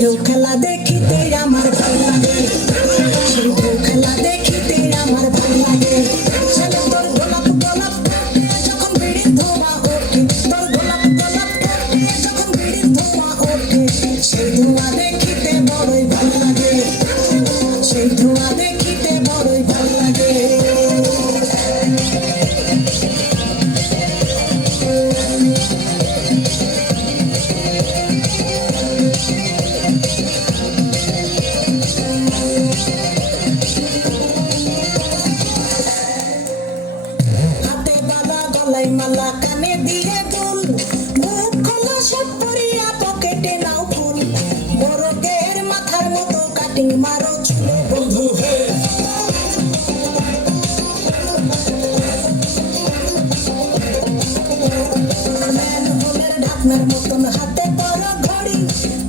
ঢেউ খেলা দেখিতে আমার ভাল লাগে, সেই ঢেউ খেলা দেখিতে আমার ভাল লাগে। ছেলে তোর গোলাপ গোলাপ করতে যখন বিড়ির ধোঁয়া ওঠে, তোর গোলাপ গোলাপ করতে যখন বিড়ির ধোঁয়া ওঠে, সেই ধোঁয়া দেখিতে বড়ই ভাল লাগে, সেই ধোঁয়া দেখিতে বড়ই ভাল লাগে। মালা কানে দিয়ে দুল, মুখ খোলা সব পরিয়া পকেটে নাও ফুল, বড়দের মাথার মতো কাটিং মারো চুল বন্ধু হে। ম্যানহোলের ঢাকনার মতন হাতে পরা ঘড়ি,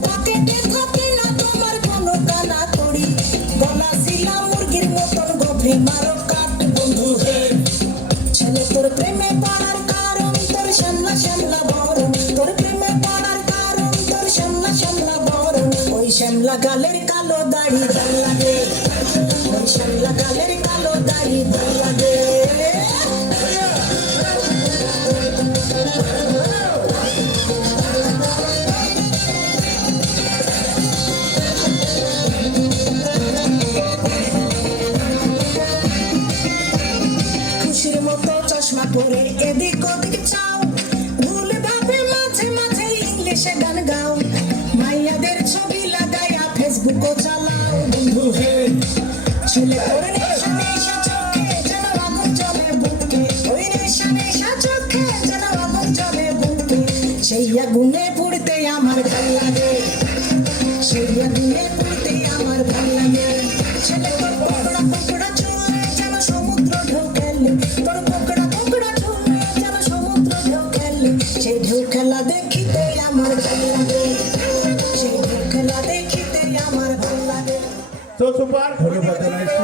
পকেটে থাকে না তোমার কোনো কানা কড়ি, গলা শিলা মুরগির মতন গভীর মারো কাট বন্ধু হে। ছেলে তোর প্রেমে পড়ার কারণ তোর শ্যামলা শ্যামলা বরণ, তোর প্রেমে পড়ার কারণ তোর শ্যামলা শ্যামলা বরণ, ওই শ্যামলা গালের কালো দাড়ি ভাল লাগে, ওই শ্যামলা গালের কালো দাড়ি ভাল লাগে। খুশির মতো চশমা পরে এদিক ওদিক চাও, ভুলে ভাবে মাঝে মাঝে ইংলিশে গান গাও, মাইয়াদের ছবি লাগাইয়া ফেসবুকও চালাও বন্ধু হে। ছেলে তোর নেশা নেশা চোখে যেন আগুন জ্বলে বুকে, ওই নেশা নেশা চোখে যেন আগুন জ্বলে বুকে, সেই আগুনে পুড়তে আমার ভাল লাগে, সেই আগুনে পুড়তে আমার ভাল লাগে। ছেলে তোর পকড়া পকড়া চুল যেন সমুদ্র ঢেউ খেলে, তোর পকড়া পকড়া চুল যেন সমুদ্র ঢেউ খেলে, সেই ঢেউ খেলা দেখিতে আমার ভাল লাগে, সেই ঢেউ খেলা দেখিতে আমার ভাল লাগে। তো সুপার ধন্যবাদ।